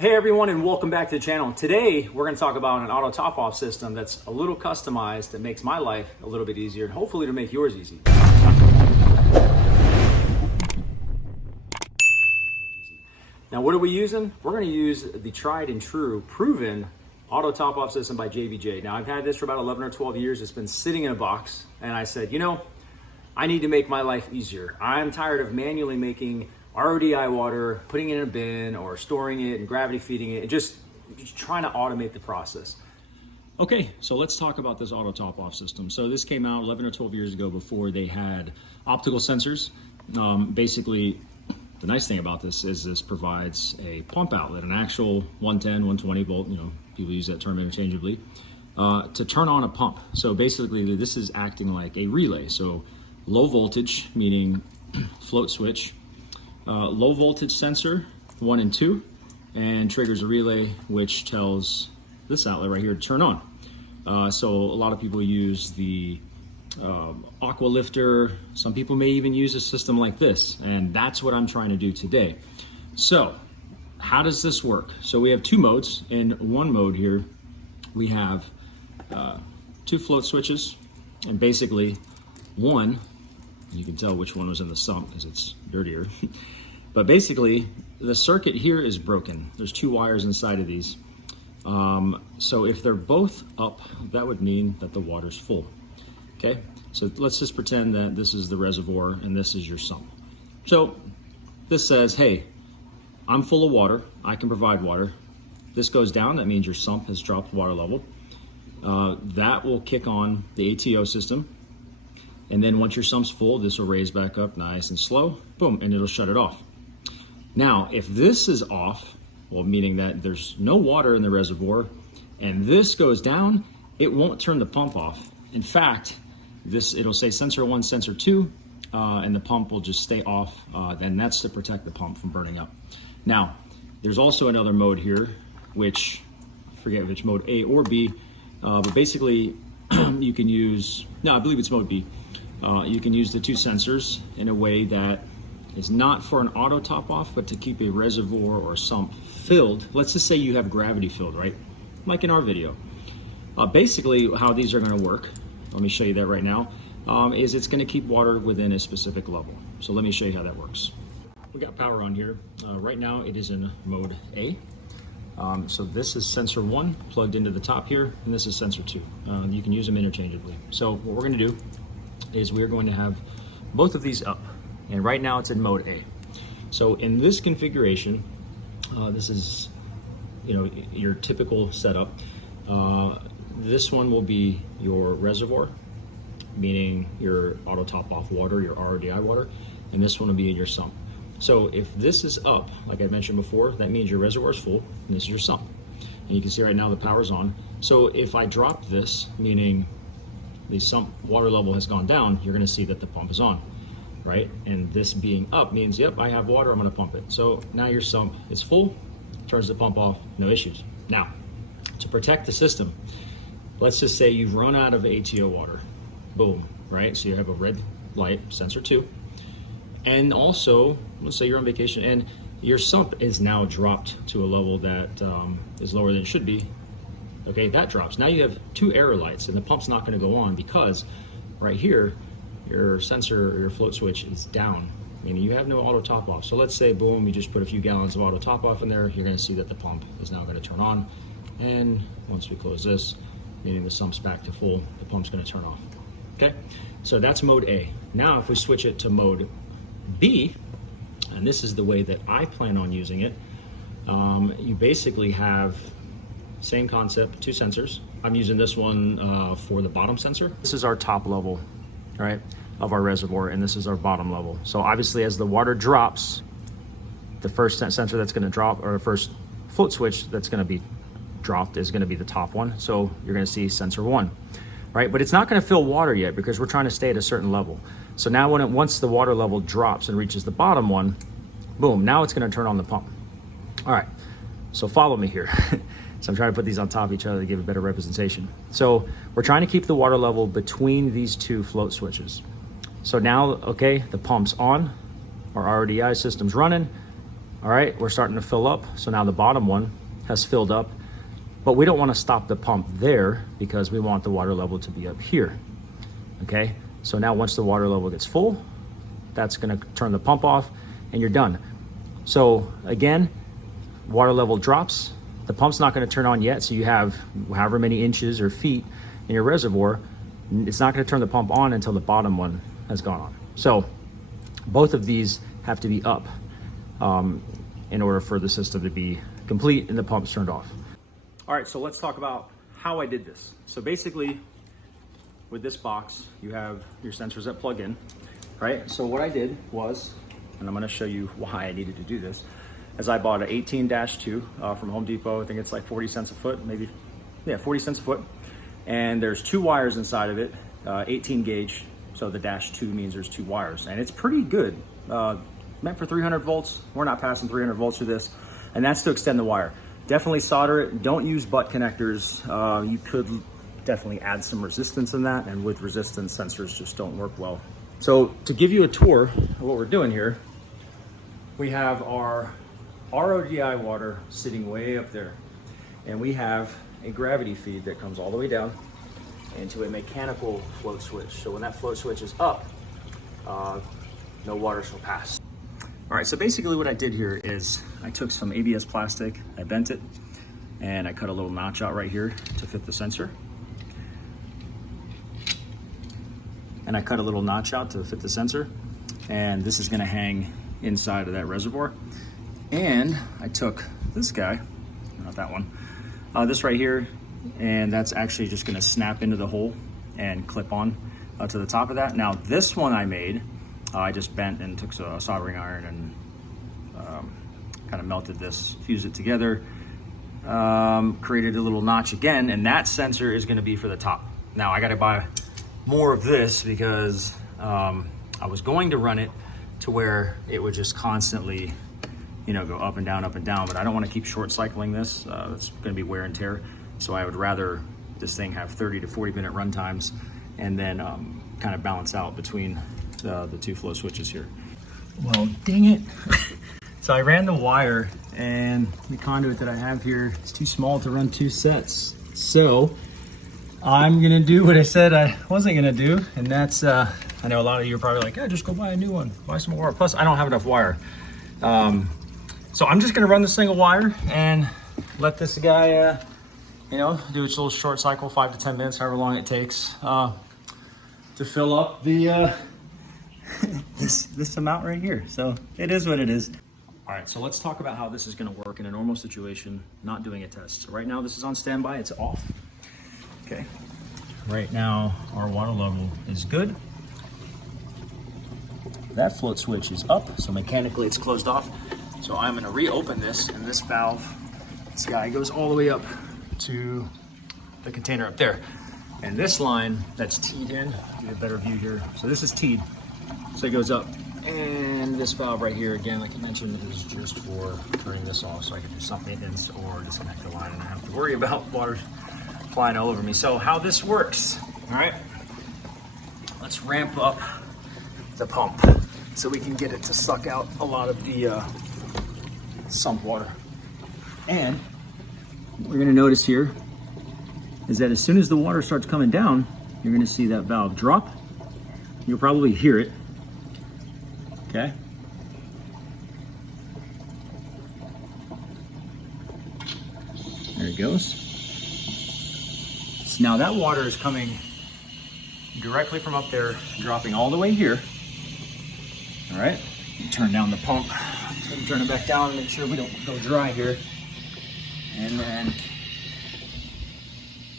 Hey everyone, and welcome back to the channel. Today we're going to talk about an auto top off system that's a little customized that makes my life a little bit easier and hopefully to make yours easy. Now what are we using? We're going to use the tried and true proven auto top off system by JBJ. Now I've had this for about 11 or 12 years. It's been sitting in a box and I said, you know, I need to make my life easier. I'm tired of manually making RODI water, putting it in a bin or storing it and gravity feeding it, and just trying to automate the process. Okay, so let's talk about this auto top off system. So this came out 11 or 12 years ago before they had optical sensors. Basically, the nice thing about this is this provides a pump outlet, an actual 110, 120 volt, you know, people use that term interchangeably, to turn on a pump. So basically this is acting like a relay. So low voltage, meaning float switch, low voltage sensor 1 and 2, and triggers a relay which tells this outlet right here to turn on. So a lot of people use the aqua lifter. Some people may even use a system like this, and that's what I'm trying to do today. So how does this work? So we have two modes. In one mode here we have two float switches, and basically one, you can tell which one was in the sump because it's dirtier. But basically, the circuit here is broken. There's two wires inside of these. So if they're both up, that would mean that the water's full. Okay, so let's just pretend that this is the reservoir and this is your sump. So this says, hey, I'm full of water. I can provide water. This goes down. That means your sump has dropped water level. That will kick on the ATO system. And then once your sump's full, this will raise back up nice and slow, boom, and it'll shut it off. Now, if this is off, well, meaning that there's no water in the reservoir, and this goes down, it won't turn the pump off. In fact, it'll say sensor 1, sensor 2, and the pump will just stay off, and that's to protect the pump from burning up. Now, there's also another mode here, which, I forget which mode, A or B, but basically you can use, no, I believe it's mode B. You can use the two sensors in a way that is not for an auto top off, but to keep a reservoir or sump filled. Let's just say you have gravity filled, right? Like in our video. Basically how these are gonna work, let me show you that right now, is it's gonna keep water within a specific level. So let me show you how that works. We got power on here. Right now it is in mode A. So this is sensor 1 plugged into the top here, and this is sensor 2. You can use them interchangeably. So what we're gonna do is we're going to have both of these up, and right now it's in mode A. So in this configuration, this is, you know, your typical setup. This one will be your reservoir, meaning your auto top off water, your RODI water, and this one will be in your sump. So if this is up, like I mentioned before, that means your reservoir is full, and this is your sump. And you can see right now the power's on. So if I drop this, meaning the sump water level has gone down, you're gonna see that the pump is on, right? And this being up means, yep, I have water, I'm gonna pump it. So now your sump is full, turns the pump off, no issues. Now, to protect the system, let's just say you've run out of ATO water, boom, right? So you have a red light, sensor 2. And also, let's say you're on vacation and your sump is now dropped to a level that is lower than it should be. Okay, that drops. Now you have two error lights and the pump's not gonna go on because right here, your sensor or your float switch is down, meaning you have no auto top off. So let's say, boom, you just put a few gallons of auto top off in there, you're gonna see that the pump is now gonna turn on. And once we close this, meaning the sump's back to full, the pump's gonna turn off. Okay, so that's mode A. Now if we switch it to mode B, and this is the way that I plan on using it, you basically have same concept, two sensors. I'm using this one for the bottom sensor. This is our top level, right, of our reservoir, and this is our bottom level. So obviously as the water drops, the first sensor that's gonna drop, or the first float switch that's gonna be dropped is gonna be the top one. So you're gonna see sensor 1, right? But it's not gonna fill water yet because we're trying to stay at a certain level. So now once the water level drops and reaches the bottom one, boom, now it's gonna turn on the pump. All right, so follow me here. So I'm trying to put these on top of each other to give a better representation. So we're trying to keep the water level between these two float switches. So now, okay, the pump's on, our RODI system's running, All right, we're starting to fill up. So now the bottom one has filled up, but we don't want to stop the pump there because we want the water level to be up here. Okay, so now once the water level gets full, that's going to turn the pump off and you're done. So again, water level drops, the pump's not going to turn on yet, so you have however many inches or feet in your reservoir. It's not going to turn the pump on until the bottom one has gone on. So both of these have to be up in order for the system to be complete and the pump's turned off. All right, so let's talk about how I did this. So basically, with this box, you have your sensors that plug in, right? So what I did was, and I'm gonna show you why I needed to do this, is I bought an 18-2 from Home Depot. I think it's like 40 cents a foot, maybe, yeah, 40 cents a foot. And there's 2 wires inside of it, 18 gauge. So the -2 means there's 2 wires, and it's pretty good. Meant for 300 volts. We're not passing 300 volts through this, and that's to extend the wire. Definitely solder it. Don't use butt connectors. You could definitely add some resistance in that, and with resistance, sensors just don't work well. So to give you a tour of what we're doing here, we have our RODI water sitting way up there, and we have a gravity feed that comes all the way down into a mechanical float switch. So when that float switch is up, no water shall pass. All right, so basically what I did here is I took some ABS plastic, I bent it, and I cut a little notch out right here to fit the sensor. And I cut a little notch out to fit the sensor, and this is gonna hang inside of that reservoir. And I took this guy, not that one, this right here, and that's actually just gonna snap into the hole and clip on to the top of that. Now this one I made, I just bent and took a soldering iron and kind of melted this, fused it together, created a little notch again, and that sensor is gonna be for the top. Now I gotta buy more of this because I was going to run it to where it would just constantly, you know, go up and down, but I don't want to keep short cycling this. It's going to be wear and tear. So I would rather this thing have 30 to 40 minute run times and then kind of balance out between the 2 flow switches here. Well, dang it. So I ran the wire, and the conduit that I have here is too small to run 2 sets. So I'm gonna do what I said I wasn't gonna do, and that's, I know a lot of you are probably like, yeah, just go buy a new one, buy some more. Plus, I don't have enough wire. So I'm just gonna run this single wire and let this guy, you know, do its little short cycle, 5 to 10 minutes, however long it takes to fill up the this amount right here. So it is what it is. All right, so let's talk about how this is gonna work in a normal situation, not doing a test. So right now this is on standby, it's off. Okay, right now our water level is good. That float switch is up, so mechanically it's closed off. So I'm gonna reopen this, and this valve, this guy goes all the way up to the container up there. And this line that's teed in, get a better view here. So this is teed, so it goes up. And this valve right here, again, like I mentioned, is just for turning this off so I can do sump maintenance or disconnect the line and not have to worry about water flying all over me. So how this works, all right? Let's ramp up the pump so we can get it to suck out a lot of the sump water. And what we're gonna notice here is that as soon as the water starts coming down, you're gonna see that valve drop. You'll probably hear it, okay? There it goes. So now that water is coming directly from up there, dropping all the way here. All right, turn down the pump. Turn it back down and make sure we don't go dry here. And then,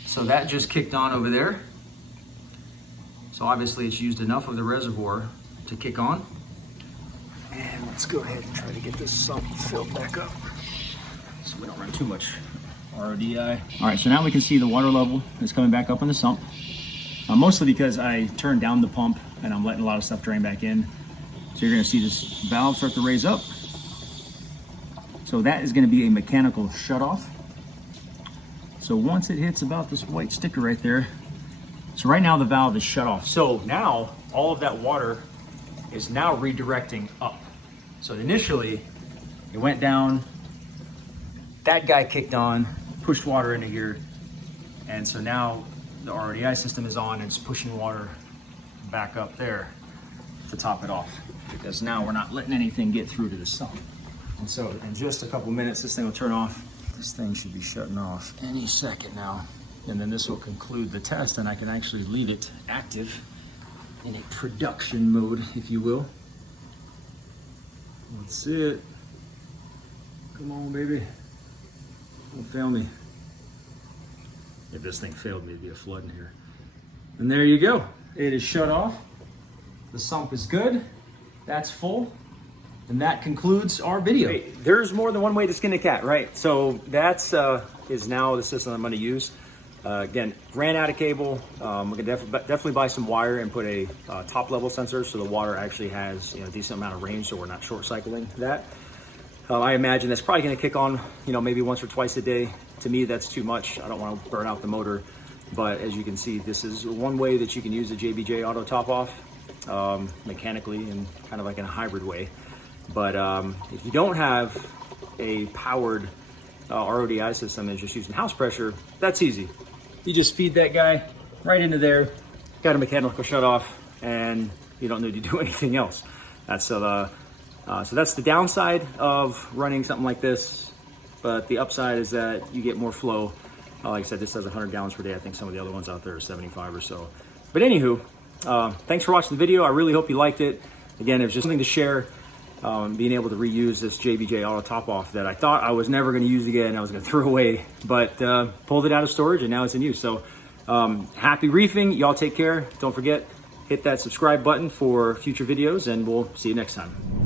so that just kicked on over there. So obviously it's used enough of the reservoir to kick on. And let's go ahead and try to get this sump filled back up so we don't run too much RODI. All right, so now we can see the water level is coming back up in the sump. Mostly because I turned down the pump and I'm letting a lot of stuff drain back in. So you're gonna see this valve start to raise up. So that is gonna be a mechanical shutoff. So once it hits about this white sticker right there, so right now the valve is shut off. So now all of that water is now redirecting up. So initially It went down. That guy kicked on, pushed water into here. And so now the RODI system is on and it's pushing water back up there to top it off. Because now we're not letting anything get through to the sump. And so in just a couple minutes, this thing will turn off. This thing should be shutting off any second now. And then this will conclude the test and I can actually leave it active in a production mode, if you will. That's it. Come on, baby. Don't fail me. If this thing failed me, it'd be a flood in here. And there you go. It is shut off. The sump is good. That's full. And that concludes our video. Hey, there's more than one way to skin a cat, right? So that's is now the system I'm going to use. Again, ran out of cable. I'm going to definitely buy some wire and put a top level sensor so the water actually has a decent amount of range so we're not short cycling that. I imagine that's probably going to kick on, maybe once or twice a day. To me, that's too much. I don't want to burn out the motor. But as you can see, this is one way that you can use the JBJ Auto top off mechanically and kind of like in a hybrid way. But if you don't have a powered RODI system and just using house pressure, that's easy. You just feed that guy right into there, got a mechanical shut off, and you don't need to do anything else. So that's the downside of running something like this. But the upside is that you get more flow. Like I said, this does 100 gallons per day. I think some of the other ones out there are 75 or so. But anywho, thanks for watching the video. I really hope you liked it. Again, it was just something to share. Being able to reuse this JBJ Auto top off that I thought I was never going to use again. I was going to throw away, but pulled it out of storage and now it's in use. So happy reefing. Y'all take care. Don't forget, hit that subscribe button for future videos and we'll see you next time.